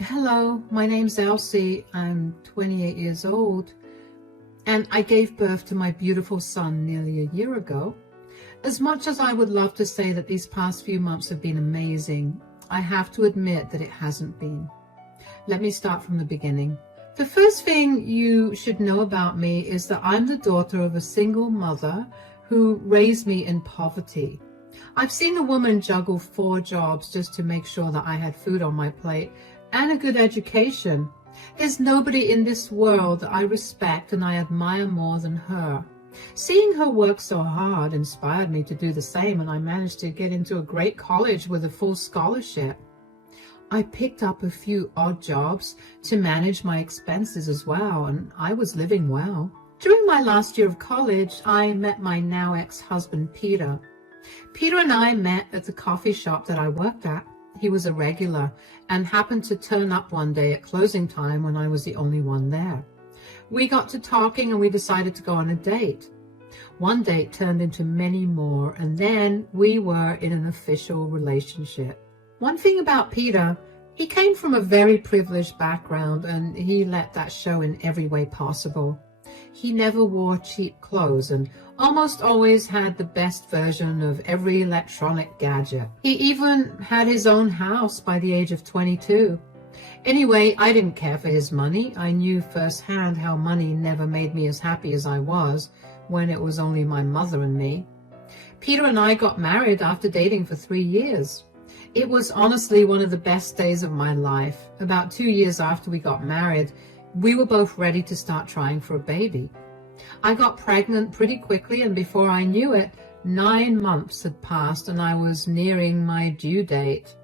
Hello, my name's Elsie. I'm 28 years old, and I gave birth to my beautiful son nearly a year ago. As much as I would love to say that these past few months have been amazing, I have to admit that it hasn't been. Let me start from the beginning. The first thing you should know about me is that I'm the daughter of a single mother who raised me in poverty. I've seen a woman juggle 4 jobs just to make sure that I had food on my plate and a good education. There's nobody in this world that I respect and I admire more than her. Seeing her work so hard inspired me to do the same, and I managed to get into a great college with a full scholarship. I picked up a few odd jobs to manage my expenses as well, and I was living well. During my last year of college, I met my now ex-husband, Peter. Peter and I met at the coffee shop that I worked at. He was a regular and happened to turn up one day at closing time when I was the only one there. We got to talking and we decided to go on a date. One date turned into many more, and then we were in an official relationship. One thing about Peter, he came from a very privileged background and he let that show in every way possible. He never wore cheap clothes and almost always had the best version of every electronic gadget. He even had his own house by the age of 22. Anyway, I didn't care for his money. I knew firsthand how money never made me as happy as I was when it was only my mother and me. Peter and I got married after dating for 3 years. It was honestly one of the best days of my life. About 2 years after we got married, we were both ready to start trying for a baby. I got pregnant pretty quickly, and before I knew it, 9 months had passed and I was nearing my due date.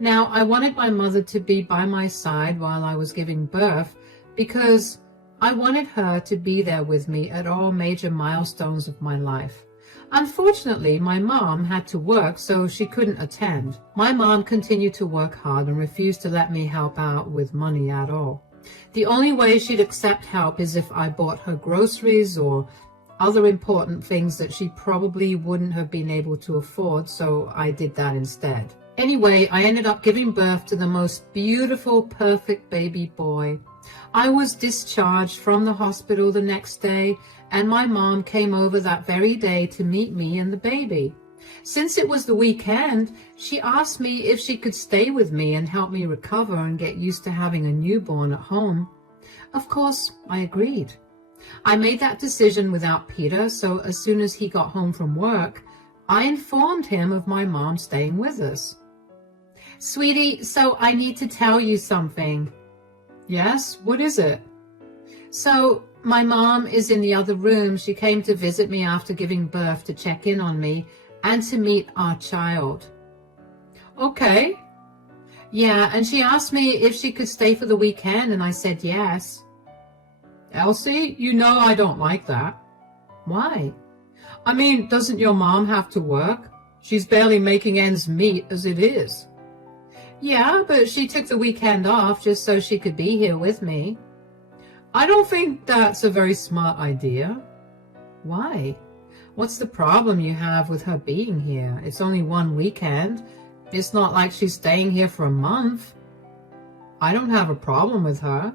Now, I wanted my mother to be by my side while I was giving birth because I wanted her to be there with me at all major milestones of my life. Unfortunately, my mom had to work, so she couldn't attend. My mom continued to work hard and refused to let me help out with money at all. The only way she'd accept help is if I bought her groceries or other important things that she probably wouldn't have been able to afford, so I did that instead. Anyway, I ended up giving birth to the most beautiful, perfect baby boy. I was discharged from the hospital the next day, and my mom came over that very day to meet me and the baby. Since it was the weekend, she asked me if she could stay with me and help me recover and get used to having a newborn at home. Of course, I agreed. I made that decision without Peter, so as soon as he got home from work, I informed him of my mom staying with us. "Sweetie, so I need to tell you something." "Yes, what is it?" "So, my mom is in the other room. She came to visit me after giving birth to check in on me and to meet our child." "Okay." "Yeah, and she asked me if she could stay for the weekend, and I said yes." "Elsie, you know I don't like that." "Why?" "I mean, doesn't your mom have to work? She's barely making ends meet as it is." "Yeah, but she took the weekend off just so she could be here with me." "I don't think that's a very smart idea." "Why? What's the problem you have with her being here? It's only one weekend. It's not like she's staying here for a month." "I don't have a problem with her."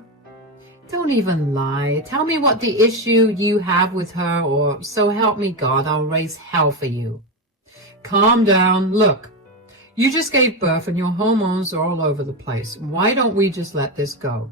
"Don't even lie. Tell me what the issue you have with her, or so help me God, I'll raise hell for you." "Calm down. Look, you just gave birth and your hormones are all over the place. Why don't we just let this go?"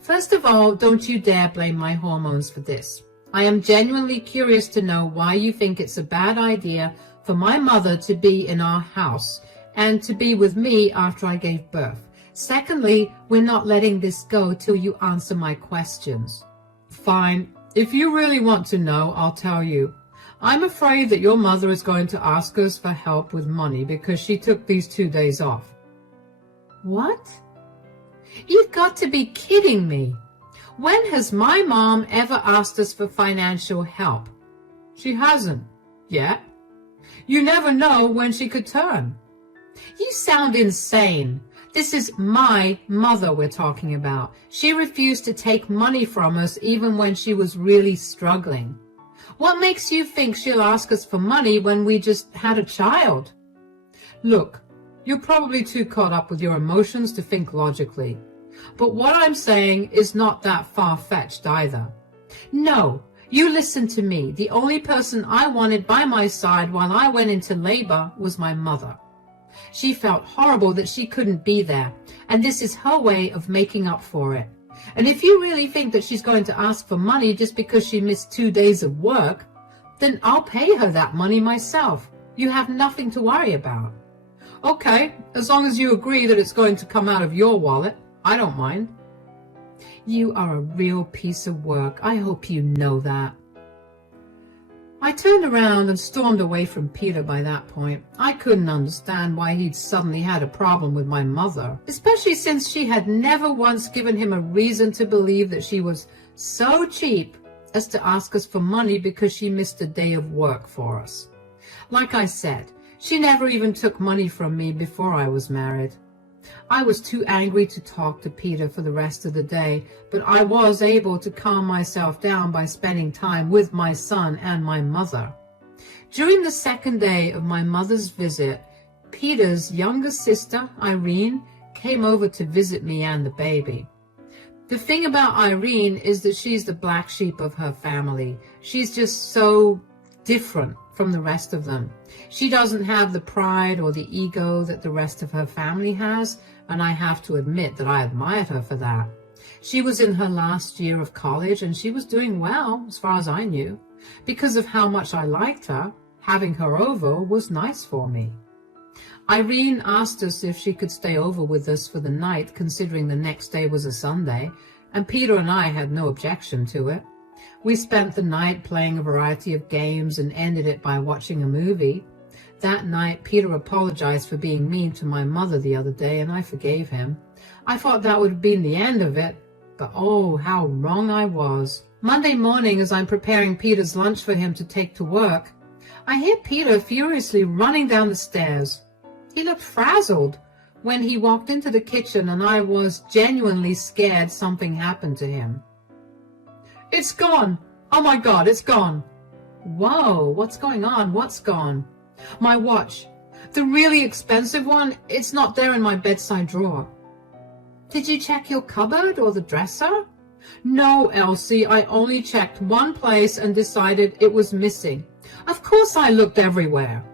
"First of all, don't you dare blame my hormones for this. I am genuinely curious to know why you think it's a bad idea for my mother to be in our house and to be with me after I gave birth. Secondly, we're not letting this go till you answer my questions." "Fine. If you really want to know, I'll tell you. I'm afraid that your mother is going to ask us for help with money because she took these 2 days off." "What? You've got to be kidding me. When has my mom ever asked us for financial help?" "She hasn't. Yet. You never know when she could turn." "You sound insane. This is my mother we're talking about. She refused to take money from us even when she was really struggling. What makes you think she'll ask us for money when we just had a child?" "Look, You're probably too caught up with your emotions to think logically. But what I'm saying is not that far-fetched either. No, you listen to me. The only person I wanted by my side while I went into labor was my mother. She felt horrible that she couldn't be there, and this is her way of making up for it. And if you really think that she's going to ask for money just because she missed 2 days of work, then I'll pay her that money myself. You have nothing to worry about. Okay, as long as you agree that it's going to come out of your wallet, I don't mind. You are a real piece of work. I hope you know that. I turned around and stormed away from Peter by that point. I couldn't understand why he'd suddenly had a problem with my mother, especially since she had never once given him a reason to believe that she was so cheap as to ask us for money because she missed a day of work for us. Like I said, she never even took money from me before I was married. I was too angry to talk to Peter for the rest of the day, but I was able to calm myself down by spending time with my son and my mother. During the second day of my mother's visit, Peter's younger sister, Irene, came over to visit me and the baby. The thing about Irene is that she's the black sheep of her family. She's just so different from the rest of them. She doesn't have the pride or the ego that the rest of her family has, and I have to admit that I admired her for that. She was in her last year of college, and she was doing well, as far as I knew. Because of how much I liked her, having her over was nice for me. Irene asked us if she could stay over with us for the night, considering the next day was a Sunday, and Peter and I had no objection to it. We spent the night playing a variety of games and ended it by watching a movie. That night, Peter apologized for being mean to my mother the other day, and I forgave him. I thought that would have been the end of it, but oh, how wrong I was. Monday morning, as I'm preparing Peter's lunch for him to take to work, I hear Peter furiously running down the stairs. He looked frazzled when he walked into the kitchen, and I was genuinely scared something happened to him. It's gone! Oh my God, it's gone! Whoa, what's going on? What's gone? My watch. The really expensive one, it's not there in my bedside drawer. Did you check your cupboard or the dresser? No, Elsie, I only checked one place and decided it was missing. Of course I looked everywhere.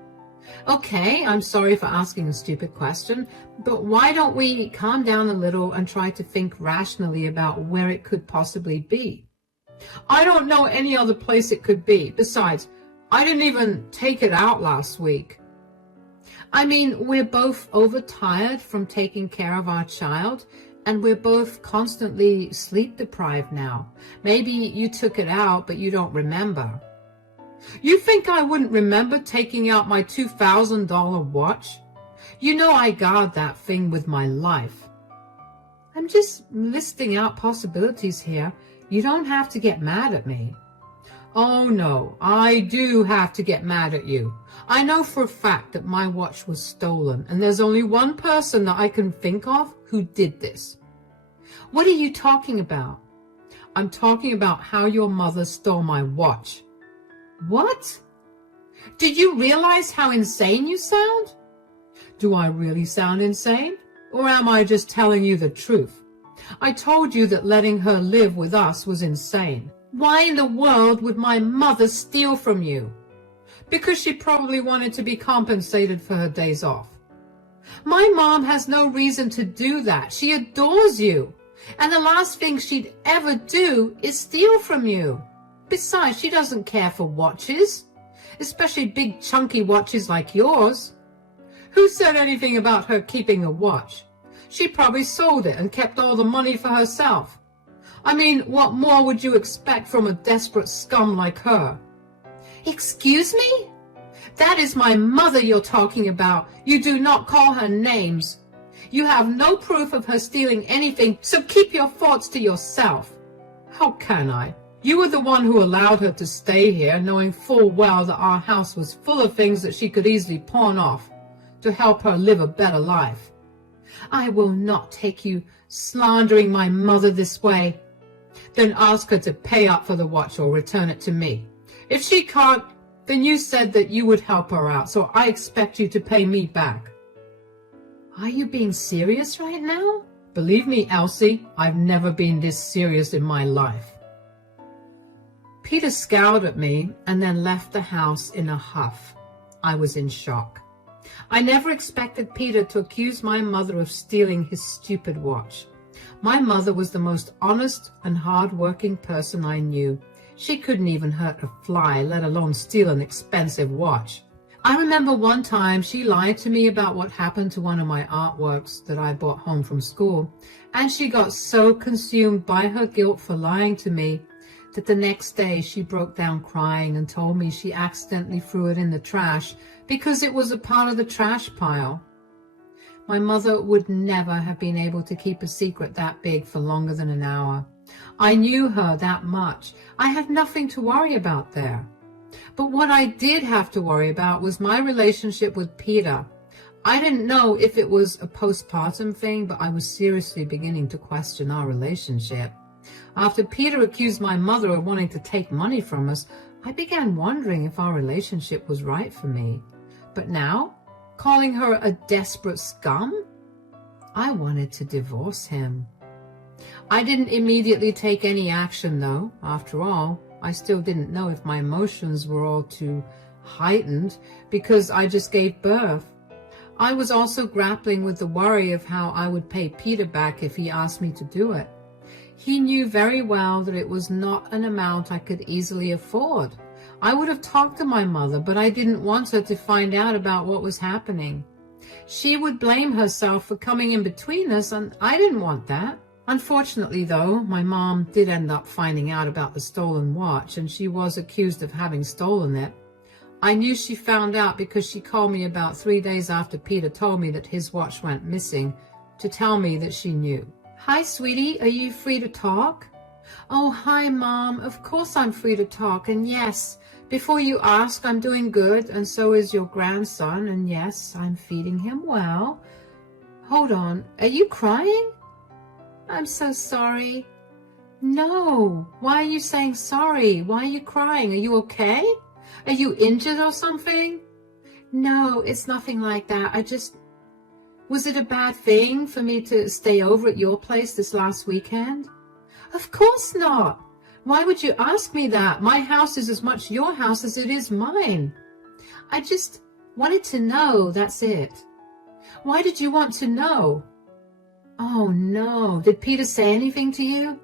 Okay, I'm sorry for asking a stupid question, but why don't we calm down a little and try to think rationally about where it could possibly be? I don't know any other place it could be. Besides, I didn't even take it out last week. I mean, we're both overtired from taking care of our child, and we're both constantly sleep deprived now. Maybe you took it out, but you don't remember. You think I wouldn't remember taking out my $2,000 watch? You know I guard that thing with my life. I'm just listing out possibilities here. You don't have to get mad at me. Oh no, I do have to get mad at you. I know for a fact that my watch was stolen, and there's only one person that I can think of who did this. What are you talking about? I'm talking about how your mother stole my watch. What? Did you realize how insane you sound? Do I really sound insane? Or am I just telling you the truth? I told you that letting her live with us was insane. Why in the world would my mother steal from you? Because she probably wanted to be compensated for her days off. My mom has no reason to do that. She adores you. And the last thing she'd ever do is steal from you. Besides, she doesn't care for watches, especially big chunky watches like yours. Who said anything about her keeping a watch? She probably sold it and kept all the money for herself. I mean, what more would you expect from a desperate scum like her? Excuse me? That is my mother you're talking about. You do not call her names. You have no proof of her stealing anything, so keep your thoughts to yourself. How can I? You were the one who allowed her to stay here, knowing full well that our house was full of things that she could easily pawn off to help her live a better life. I will not take you slandering my mother this way. Then ask her to pay up for the watch or return it to me. If she can't, then you said that you would help her out, so I expect you to pay me back. Are you being serious right now? Believe me, Elsie, I've never been this serious in my life. Peter scowled at me and then left the house in a huff. I was in shock. I never expected Peter to accuse my mother of stealing his stupid watch. My mother was the most honest and hard-working person I knew. She couldn't even hurt a fly, let alone steal an expensive watch. I remember one time she lied to me about what happened to one of my artworks that I brought home from school, and she got so consumed by her guilt for lying to me that the next day she broke down crying and told me she accidentally threw it in the trash because it was a part of the trash pile. My mother would never have been able to keep a secret that big for longer than an hour. I knew her that much. I had nothing to worry about there. But what I did have to worry about was my relationship with Peter. I didn't know if it was a postpartum thing, but I was seriously beginning to question our relationship. After Peter accused my mother of wanting to take money from us, I began wondering if our relationship was right for me. But now, calling her a desperate scum? I wanted to divorce him. I didn't immediately take any action, though. After all, I still didn't know if my emotions were all too heightened because I just gave birth. I was also grappling with the worry of how I would pay Peter back if he asked me to do it. He knew very well that it was not an amount I could easily afford. I would have talked to my mother, but I didn't want her to find out about what was happening. She would blame herself for coming in between us, and I didn't want that. Unfortunately, though, my mom did end up finding out about the stolen watch, and she was accused of having stolen it. I knew she found out because she called me about 3 days after Peter told me that his watch went missing to tell me that she knew. Hi, sweetie, are you free to talk? Oh, hi, Mom. Of course I'm free to talk, and yes, before you ask, I'm doing good, and so is your grandson, and yes, I'm feeding him well. Hold on, are you crying? I'm so sorry. No, why are you saying sorry? Why are you crying? Are you okay? Are you injured or something? No, it's nothing like that. Was it a bad thing for me to stay over at your place this last weekend? Of course not. Why would you ask me that? My house is as much your house as it is mine. I just wanted to know, that's it. Why did you want to know? Oh, no. Did Peter say anything to you?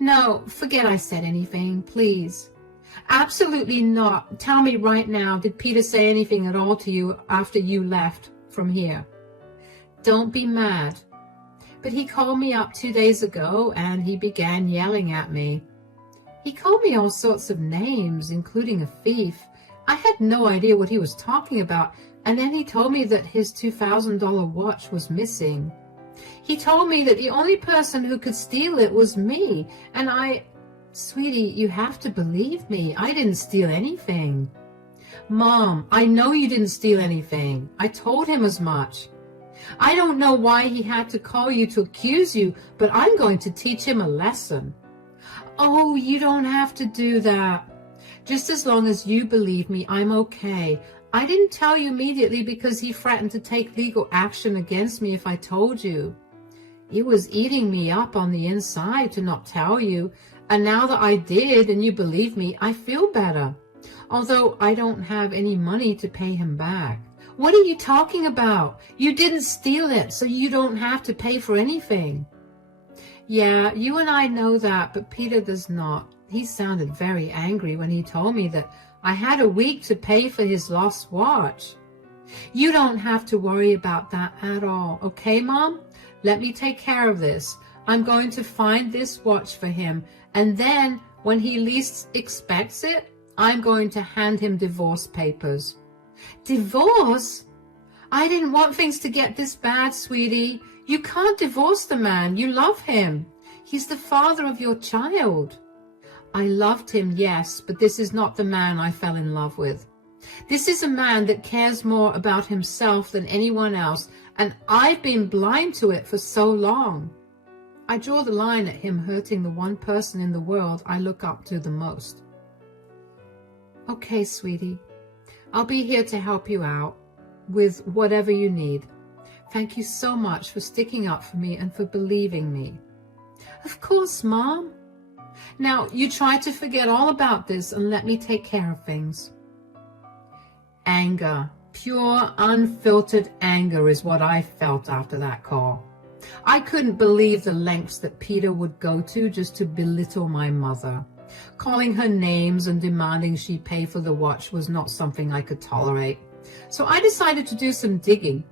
No, forget I said anything, please. Absolutely not. Tell me right now, did Peter say anything at all to you after you left from here? Don't be mad. But he called me up 2 days ago and he began yelling at me. He called me all sorts of names, including a thief. I had no idea what he was talking about, and then he told me that his $2,000 watch was missing. He told me that the only person who could steal it was me, and Sweetie, you have to believe me. I didn't steal anything. Mom, I know you didn't steal anything. I told him as much. I don't know why he had to call you to accuse you, but I'm going to teach him a lesson. Oh, you don't have to do that. Just as long as you believe me, I'm okay. I didn't tell you immediately because he threatened to take legal action against me if I told you. It was eating me up on the inside to not tell you, and now that I did and you believe me, I feel better, although I don't have any money to pay him back. What are you talking about? You didn't steal it, so you don't have to pay for anything. Yeah, you and I know that, but Peter does not. He sounded very angry when he told me that I had a week to pay for his lost watch. You don't have to worry about that at all, okay, Mom? Let me take care of this. I'm going to find this watch for him, and then when he least expects it, I'm going to hand him divorce papers. Divorce? I didn't want things to get this bad, sweetie. You can't divorce the man. You love him. He's the father of your child. I loved him, yes, but this is not the man I fell in love with. This is a man that cares more about himself than anyone else, and I've been blind to it for so long. I draw the line at him hurting the one person in the world I look up to the most. Okay, sweetie. I'll be here to help you out with whatever you need. Thank you so much for sticking up for me and for believing me. Of course, Mom. Now, you try to forget all about this and let me take care of things. Anger, pure, unfiltered anger is what I felt after that call. I couldn't believe the lengths that Peter would go to just to belittle my mother. Calling her names and demanding she pay for the watch was not something I could tolerate. So I decided to do some digging.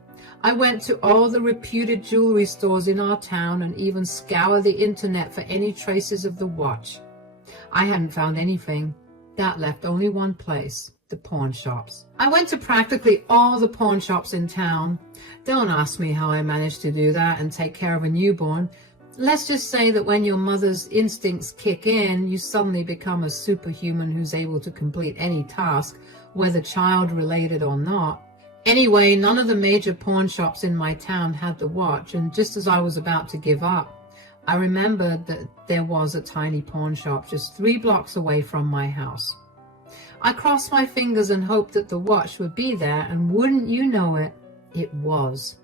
I went to all the reputed jewelry stores in our town and even scoured the internet for any traces of the watch. I hadn't found anything. That left only one place, the pawn shops. I went to practically all the pawn shops in town. Don't ask me how I managed to do that and take care of a newborn. Let's just say that when your mother's instincts kick in, you suddenly become a superhuman who's able to complete any task, whether child-related or not. Anyway, none of the major pawn shops in my town had the watch, and just as I was about to give up, I remembered that there was a tiny pawn shop just 3 blocks away from my house. I crossed my fingers and hoped that the watch would be there, and wouldn't you know it, it was.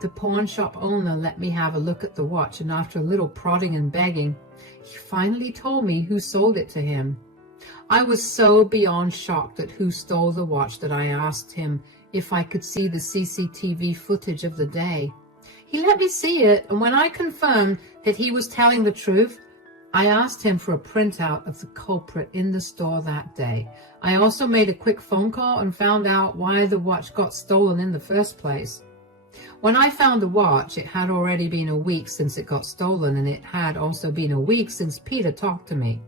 The pawn shop owner let me have a look at the watch, and after a little prodding and begging, he finally told me who sold it to him. I was so beyond shocked at who stole the watch that I asked him if I could see the CCTV footage of the day. He let me see it, and when I confirmed that he was telling the truth, I asked him for a printout of the culprit in the store that day. I also made a quick phone call and found out why the watch got stolen in the first place. When I found the watch, it had already been a week since it got stolen, and it had also been a week since Peter talked to me.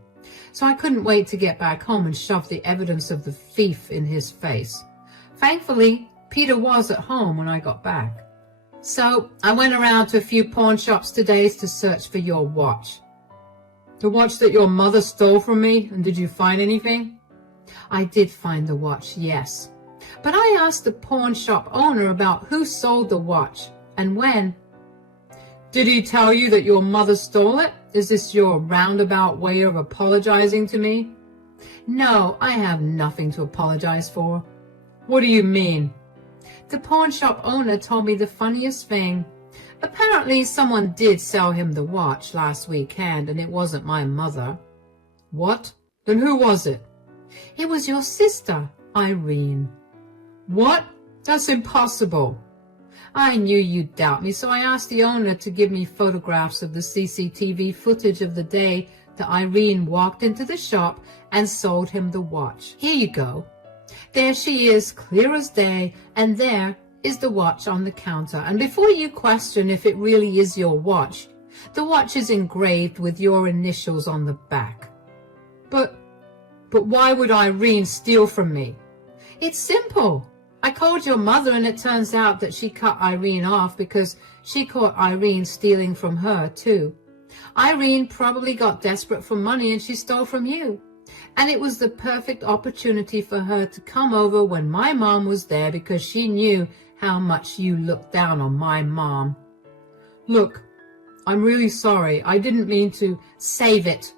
So I couldn't wait to get back home and shove the evidence of the thief in his face. Thankfully, Peter was at home when I got back. So I went around to a few pawn shops today to search for your watch. The watch that your mother stole from me, and did you find anything? I did find the watch, yes. But I asked the pawn shop owner about who sold the watch and when. Did he tell you that your mother stole it? Is this your roundabout way of apologizing to me? No, I have nothing to apologize for. What do you mean? The pawn shop owner told me the funniest thing. Apparently someone did sell him the watch last weekend, and it wasn't my mother. What? Then who was it? It was your sister, Irene. What? That's impossible. I knew you'd doubt me, so I asked the owner to give me photographs of the CCTV footage of the day that Irene walked into the shop and sold him the watch. Here you go. There she is, clear as day, and there is the watch on the counter. And before you question if it really is your watch, the watch is engraved with your initials on the back. But why would Irene steal from me? It's simple. I called your mother, and it turns out that she cut Irene off because she caught Irene stealing from her too. Irene probably got desperate for money and she stole from you. And it was the perfect opportunity for her to come over when my mom was there because she knew how much you looked down on my mom. Look, I'm really sorry. I didn't mean to. Save it.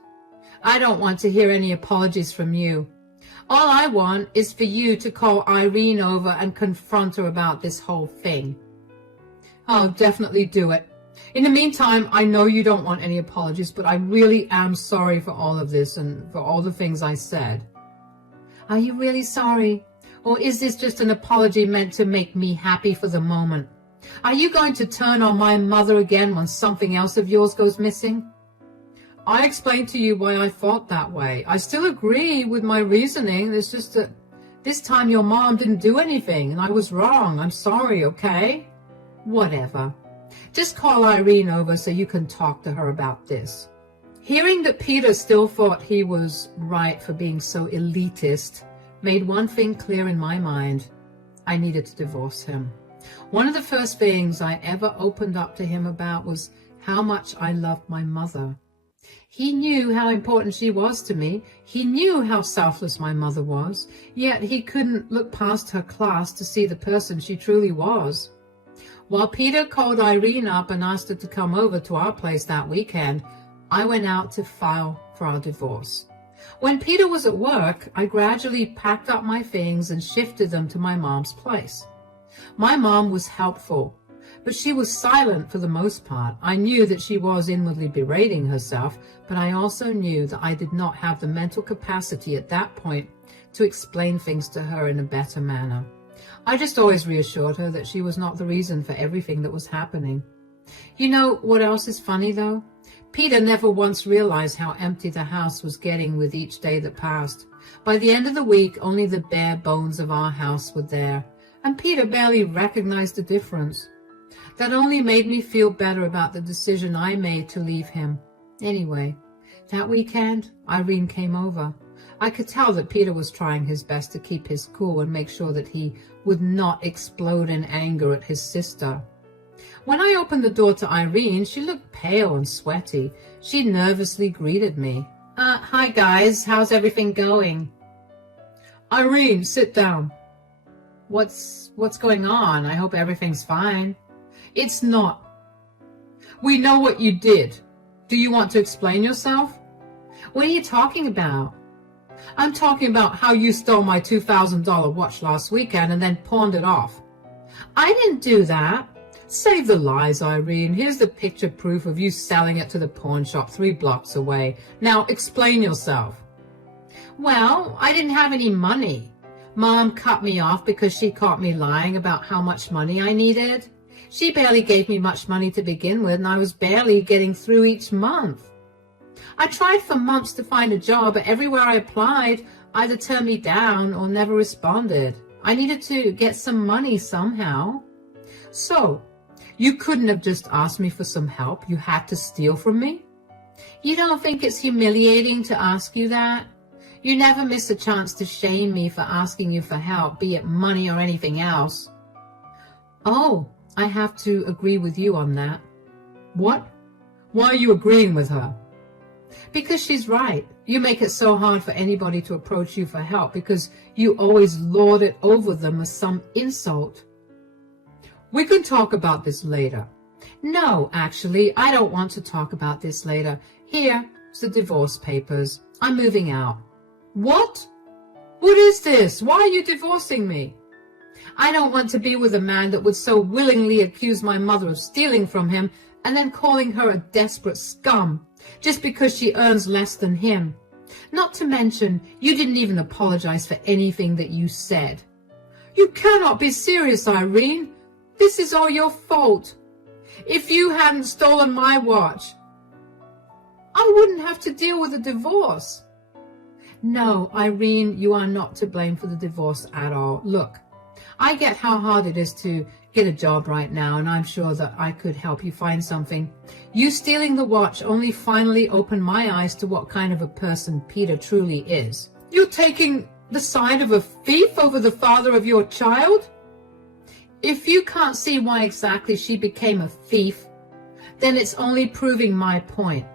I don't want to hear any apologies from you. All I want is for you to call Irene over and confront her about this whole thing. I'll definitely do it. In the meantime, I know you don't want any apologies, but I really am sorry for all of this and for all the things I said. Are you really sorry? Or is this just an apology meant to make me happy for the moment? Are you going to turn on my mother again when something else of yours goes missing? I explained to you why I thought that way. I still agree with my reasoning. It's just that this time your mom didn't do anything and I was wrong. I'm sorry, okay? Whatever. Just call Irene over so you can talk to her about this. Hearing that Peter still thought he was right for being so elitist made one thing clear in my mind. I needed to divorce him. One of the first things I ever opened up to him about was how much I loved my mother. He knew how important she was to me. He knew how selfless my mother was, yet he couldn't look past her class to see the person she truly was. While Peter called Irene up and asked her to come over to our place that weekend, I went out to file for our divorce. When Peter was at work, I gradually packed up my things and shifted them to my mom's place. My mom was helpful, but she was silent for the most part. I knew that she was inwardly berating herself, but I also knew that I did not have the mental capacity at that point to explain things to her in a better manner. I just always reassured her that she was not the reason for everything that was happening. You know what else is funny though? Peter never once realized how empty the house was getting with each day that passed. By the end of the week, only the bare bones of our house were there, and Peter barely recognized the difference. That only made me feel better about the decision I made to leave him. Anyway, that weekend, Irene came over. I could tell that Peter was trying his best to keep his cool and make sure that he would not explode in anger at his sister. When I opened the door to Irene, she looked pale and sweaty. She nervously greeted me. Hi guys, how's everything going? Irene, sit down. What's going on? I hope everything's fine. It's not. We know what you did. Do you want to explain yourself? What are you talking about? I'm talking about how you stole my $2,000 watch last weekend and then pawned it off. I didn't do that. Save the lies, Irene. Here's the picture proof of you selling it to the pawn shop 3 blocks away. Now explain yourself. Well, I didn't have any money. Mom cut me off because she caught me lying about how much money I needed. She barely gave me much money to begin with, and I was barely getting through each month. I tried for months to find a job, but everywhere I applied either turned me down or never responded. I needed to get some money somehow. So, you couldn't have just asked me for some help. You had to steal from me? You don't think it's humiliating to ask you that? You never miss a chance to shame me for asking you for help, be it money or anything else. Oh, I have to agree with you on that. What? Why are you agreeing with her? Because she's right. You make it so hard for anybody to approach you for help because you always lord it over them as some insult. We can talk about this later. No, actually, I don't want to talk about this later. Here's the divorce papers. I'm moving out. What? What is this? Why are you divorcing me? I don't want to be with a man that would so willingly accuse my mother of stealing from him and then calling her a desperate scum just because she earns less than him. Not to mention, you didn't even apologize for anything that you said. You cannot be serious, Irene. This is all your fault. If you hadn't stolen my watch, I wouldn't have to deal with a divorce. No, Irene, you are not to blame for the divorce at all. Look, I get how hard it is to get a job right now, and I'm sure that I could help you find something. You stealing the watch only finally opened my eyes to what kind of a person Peter truly is. You're taking the side of a thief over the father of your child? If you can't see why exactly she became a thief, then it's only proving my point.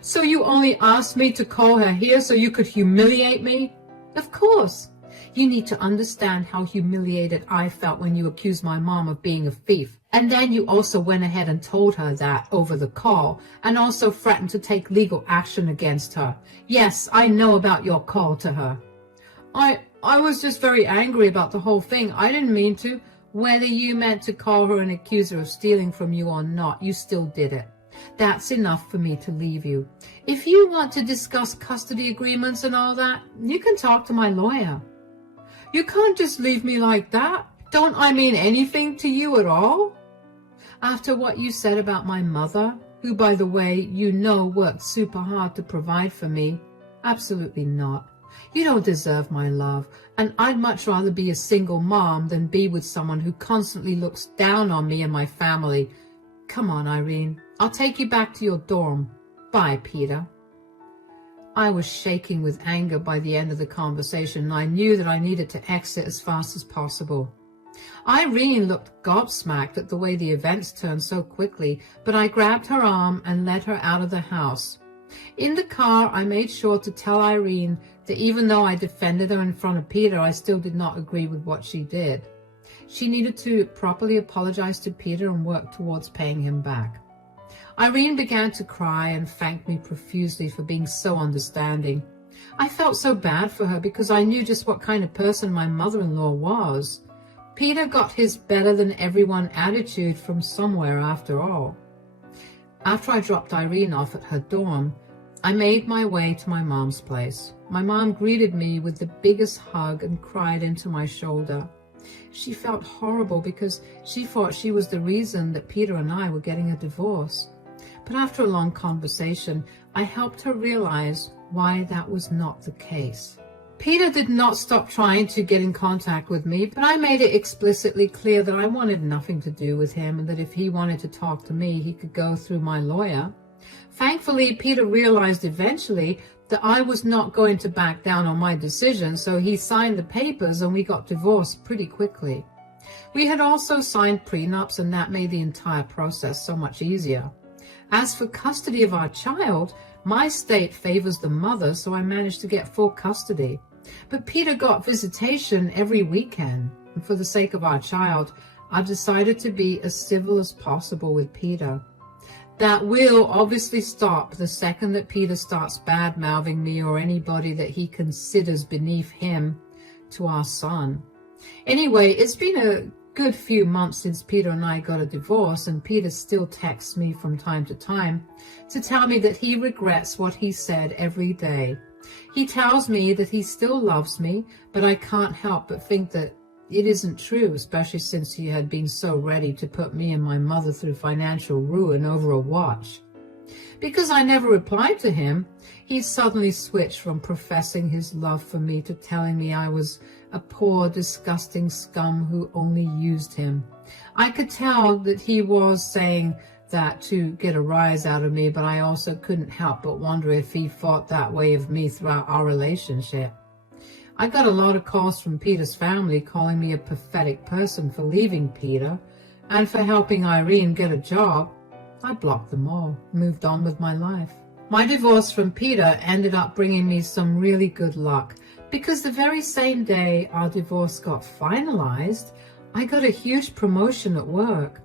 So you only asked me to call her here so you could humiliate me? Of course. You need to understand how humiliated I felt when you accused my mom of being a thief. And then you also went ahead and told her that over the call, and also threatened to take legal action against her. Yes, I know about your call to her. I was just very angry about the whole thing. I didn't mean to. Whether you meant to call her and accuse her of stealing from you or not, you still did it. That's enough for me to leave you. If you want to discuss custody agreements and all that, you can talk to my lawyer. You can't just leave me like that. Don't I mean anything to you at all? After what you said about my mother, who, by the way, you know worked super hard to provide for me, absolutely not. You don't deserve my love, and I'd much rather be a single mom than be with someone who constantly looks down on me and my family. Come on, Irene. I'll take you back to your dorm. Bye, Peter. I was shaking with anger by the end of the conversation, and I knew that I needed to exit as fast as possible. Irene looked gobsmacked at the way the events turned so quickly, but I grabbed her arm and led her out of the house. In the car, I made sure to tell Irene that even though I defended her in front of Peter, I still did not agree with what she did. She needed to properly apologize to Peter and work towards paying him back. Irene began to cry and thanked me profusely for being so understanding. I felt so bad for her because I knew just what kind of person my mother-in-law was. Peter got his better than everyone attitude from somewhere after all. After I dropped Irene off at her dorm, I made my way to my mom's place. My mom greeted me with the biggest hug and cried into my shoulder. She felt horrible because she thought she was the reason that Peter and I were getting a divorce. But after a long conversation, I helped her realize why that was not the case. Peter did not stop trying to get in contact with me, but I made it explicitly clear that I wanted nothing to do with him and that if he wanted to talk to me, he could go through my lawyer. Thankfully, Peter realized eventually that I was not going to back down on my decision, so he signed the papers and we got divorced pretty quickly. We had also signed prenups, and that made the entire process so much easier. As for custody of our child, my state favors the mother, so I managed to get full custody. But Peter got visitation every weekend, and for the sake of our child, I decided to be as civil as possible with Peter. That will obviously stop the second that Peter starts bad-mouthing me or anybody that he considers beneath him to our son. Anyway, it's been a good few months since Peter and I got a divorce, and Peter still texts me from time to time to tell me that he regrets what he said every day. He tells me that he still loves me, but I can't help but think that it isn't true, especially since he had been so ready to put me and my mother through financial ruin over a watch. Because I never replied to him, he suddenly switched from professing his love for me to telling me I was a poor, disgusting scum who only used him. I could tell that he was saying that to get a rise out of me, but I also couldn't help but wonder if he thought that way of me throughout our relationship. I got a lot of calls from Peter's family calling me a pathetic person for leaving Peter and for helping Irene get a job. I blocked them all, moved on with my life. My divorce from Peter ended up bringing me some really good luck because the very same day our divorce got finalized, I got a huge promotion at work.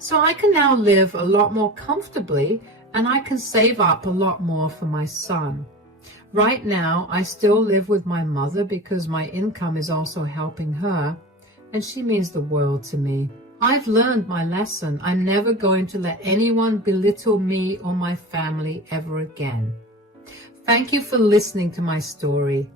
So I can now live a lot more comfortably and I can save up a lot more for my son. Right now, I still live with my mother because my income is also helping her, and she means the world to me. I've learned my lesson. I'm never going to let anyone belittle me or my family ever again. Thank you for listening to my story.